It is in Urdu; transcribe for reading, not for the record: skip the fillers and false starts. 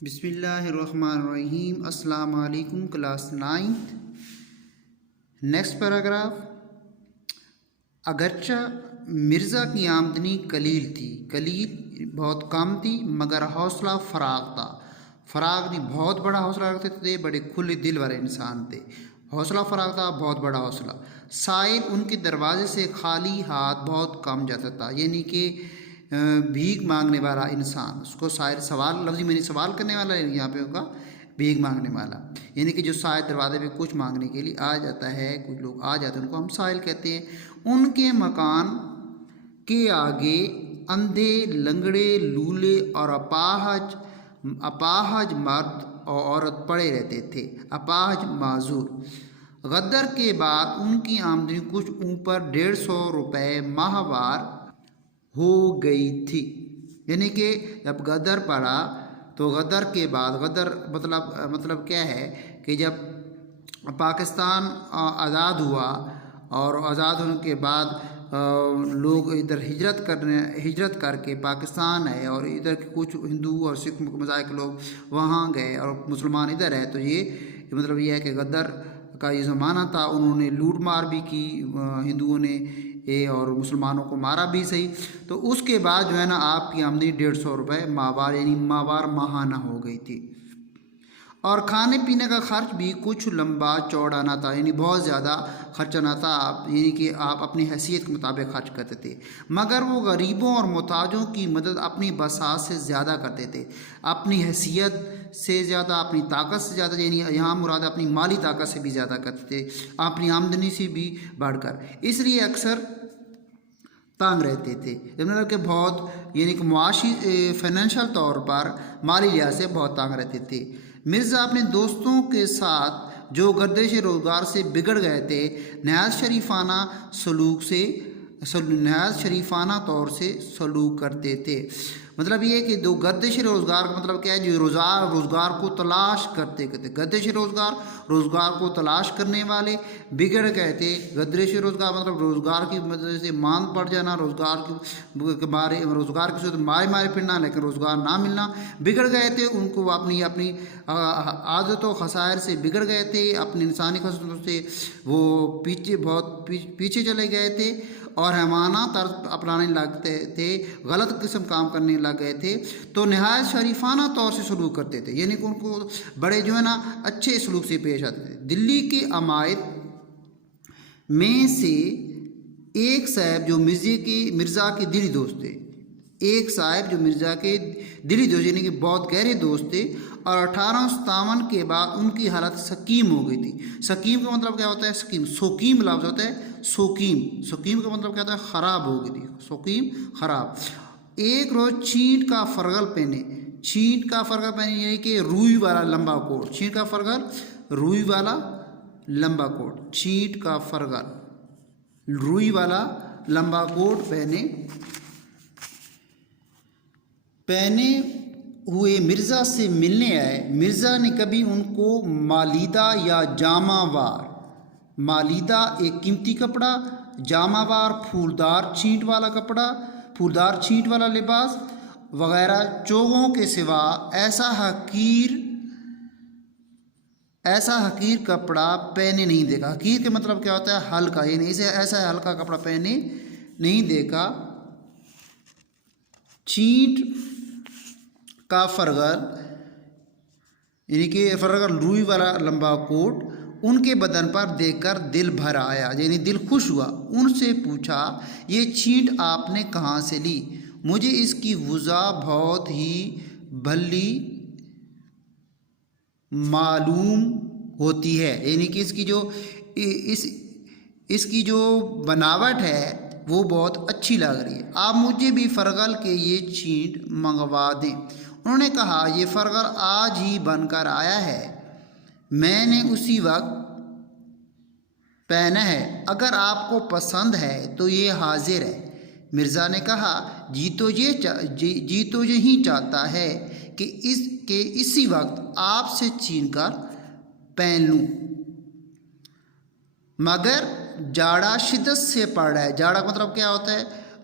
بسم اللہ الرحمن الرحیم۔ السلام علیکم کلاس 9th۔ Next paragraph. اگرچہ مرزا کی آمدنی قلیل تھی، قلیل بہت کم تھی، مگر حوصلہ فراغ تھا۔ فراغ نہیں، بہت بڑا حوصلہ رکھتے تھے، بڑے کھلے دل والے انسان تھے۔ حوصلہ فراغ تھا، بہت بڑا حوصلہ۔ سائل ان کے دروازے سے خالی ہاتھ بہت کم جاتا تھا، یعنی کہ بھیک مانگنے والا انسان، اس کو سائل سوال لفظی میں سوال کرنے والا یہاں پہ ہوگا، بھیک مانگنے والا، یعنی کہ جو سائل دروازے پہ کچھ مانگنے کے لیے آ جاتا ہے، کچھ لوگ آ جاتے ہیں، ان کو ہم سائل کہتے ہیں۔ ان کے مکان کے آگے اندھے، لنگڑے، لولے اور اپاہج مرد اور عورت پڑے رہتے تھے، اپاہج معذور۔ غدر کے بعد ان کی آمدنی کچھ اوپر 150 روپے ماہوار ہو گئی تھی، یعنی کہ جب غدر پڑا تو غدر کے بعد، غدر مطلب کیا ہے کہ جب پاکستان آزاد ہوا اور آزاد ہونے کے بعد لوگ ادھر ہجرت کر کے پاکستان آئے، اور ادھر کے کچھ ہندو اور سکھ مذاہب کے لوگ وہاں گئے اور مسلمان ادھر ہے، تو یہ مطلب یہ ہے کہ غدر کا یہ زمانہ تھا۔ انہوں نے لوٹ مار بھی کی، ہندوؤں نے اور مسلمانوں کو مارا بھی صحیح۔ تو اس کے بعد جو ہے نا آپ کی آمدنی 150 روپے ماہوار، یعنی ماہوار ماہانہ ہو گئی تھی، اور کھانے پینے کا خرچ بھی کچھ لمبا چوڑا نہ تھا، یعنی بہت زیادہ خرچہ نہ تھا، یعنی کہ آپ اپنی حیثیت کے مطابق خرچ کرتے تھے، مگر وہ غریبوں اور محتاجوں کی مدد اپنی بساط سے زیادہ کرتے تھے، اپنی حیثیت سے زیادہ، اپنی طاقت سے زیادہ، یعنی یہاں مراد اپنی مالی طاقت سے بھی زیادہ کرتے تھے، اپنی آمدنی سے بھی بڑھ کر، اس لیے اکثر تانگ رہتے تھے، مطلب کہ بہت، یعنی کہ معاشی فائنینشل طور پر مالی لحاظ سے بہت تانگ رہتے تھے۔ مرزا اپنے دوستوں کے ساتھ جو گردش روزگار سے بگڑ گئے تھے، نہایت شریفانہ طور سے سلوک کرتے تھے۔ مطلب یہ کہ دو گردش روزگار کا مطلب کیا ہے، جو روزگار کو تلاش کرتے تھے، گردش روزگار کو تلاش کرنے والے بگڑ گئے تھے۔ گردش روزگار مطلب روزگار کی مدد سے ماند پڑ جانا، روزگار کی صورت مارے پھرنا، لیکن روزگار نہ ملنا، بگڑ گئے تھے، ان کو اپنی عادت و خسائر سے بگڑ گئے تھے، اپنی انسانی خصلتوں سے وہ بہت پیچھے چلے گئے تھے، اور حیوانہ طرز اپنانے لگتے تھے، غلط قسم کام کرنے لگ گئے تھے، تو نہایت شریفانہ طور سے سلوک کرتے تھے، یعنی کہ ان کو بڑے جو ہے نا اچھے سلوک سے پیش آتے تھے۔ دلی کے عمائد میں سے ایک صاحب جو مرزا کے دلی دوست تھے، یعنی کہ بہت گہرے دوست تھے، اور 1857 کے بعد ان کی حالت سقیم ہو گئی تھی۔ سقیم کا مطلب کیا ہوتا ہے؟ سقیم لفظ ہوتا ہے سقیم کا مطلب کیا ہوتا ہے؟ خراب ہو گئی تھی، سقیم خراب۔ ایک روز چھینٹ کا فرغل پہنے، یعنی کہ روئی والا لمبا کوٹ، چھینٹ کا فرغل، روئی والا لمبا کوٹ، چھینٹ کا فرغل، روئی والا لمبا کوٹ پہنے ہوئے مرزا سے ملنے آئے۔ مرزا نے کبھی ان کو مالیدہ یا جامہ وار، مالیدہ ایک قیمتی کپڑا، جامہ وار پھولدار چھینٹ والا لباس وغیرہ چوغوں کے سوا ایسا حقیر کپڑا پہنے نہیں دیکھا۔ حقیر کے مطلب کیا ہوتا ہے؟ ہلکا، یعنی اسے ایسا ہلکا کپڑا پہنے نہیں دیکھا۔ چھینٹ کا فرغل، یعنی کہ فرغل روئی والا لمبا کوٹ ان کے بدن پر دیکھ کر دل بھر آیا، یعنی دل خوش ہوا۔ ان سے پوچھا، یہ چھینٹ آپ نے کہاں سے لی؟ مجھے اس کی وضع بہت ہی بھلی معلوم ہوتی ہے، یعنی کہ اس کی جو بناوٹ ہے وہ بہت اچھی لگ رہی ہے، آپ مجھے بھی فرغل کے یہ چھینٹ منگوا دیں۔ انہوں نے کہا، یہ فرغل آج ہی بن کر آیا ہے، میں نے اسی وقت پہنا ہے، اگر آپ کو پسند ہے تو یہ حاضر ہے۔ مرزا نے کہا، جی تو یہی چاہتا ہے کہ اسی وقت آپ سے چھین کر پہن لوں، مگر جاڑا شدت سے پڑ رہا ہے۔ جاڑا مطلب کیا ہوتا ہے؟